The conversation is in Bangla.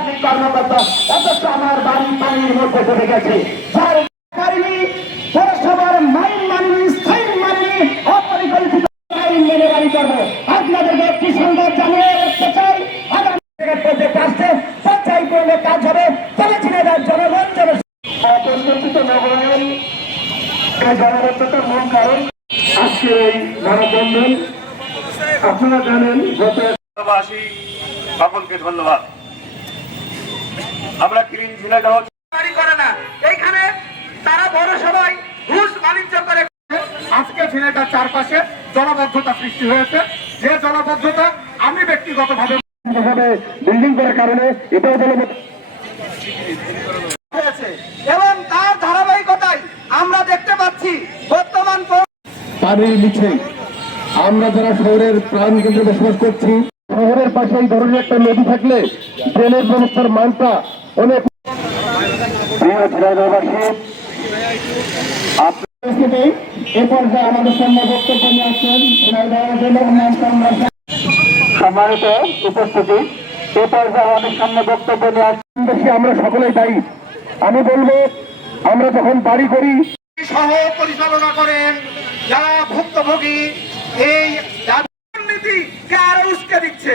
প্রশাসনিক কর্মকর্তা অথচ আমার বাড়ি পানির মধ্যে চলে গেছে। যার কারণে পৌরসভার মাইন মানিনি স্থায়ী মানিনি অপরিকল্পিত আইন মেনে বাড়ি করব। আপনাদেরকে একটি সংবাদ জানিয়ে রাখতে চাই। প্রজেক্ট আসছে সচ্চাই করলে কাজ হবে। তবে ছিলেন জনগণ জন অপরিকল্পিত নগরায়ন এই জনবদ্ধতার মূল কারণ আজকে এই মানববন্ধন আপনারা জানেন গত প্রবাসী সকলকে ধন্যবাদ। আমরা ঝিনাইদহ বাড়ি করে না। এইখানে তারা বড় সবাই ঘুষ বাণিজ্য করে। আজকে ছেলেটার চারপাশে জলবদ্ধতা সৃষ্টি হয়েছে। যে জলবদ্ধতা আমি ব্যক্তিগতভাবে বিল্ডিং করার কারণে এটাও জলবদ্ধ হয়েছে। এবং তার ধারাবাহিকতায় আমরা দেখতে পাচ্ছি বর্তমান পানির নিচে আমরা যারা শহরের প্রাণ কেন্দ্রে বসবাস করছি শহরের পাশে এই ধরনের একটা নদী থাকলে ড্রেনের ব্যবস্থার মানটা আমাদের সামনে সম্মানিত উপস্থিতি, এ পর্যায়ে আমাদের সামনে বক্তব্য নিয়ে আসছেন আমরা সকলেই দায়ী। আমি বলব, আমরা যখন বাড়ি করি, সহ পরিচালনা করেন যারা ভুক্তভোগী, এই দুর্নীতিকে আরও উস্কে দিচ্ছে?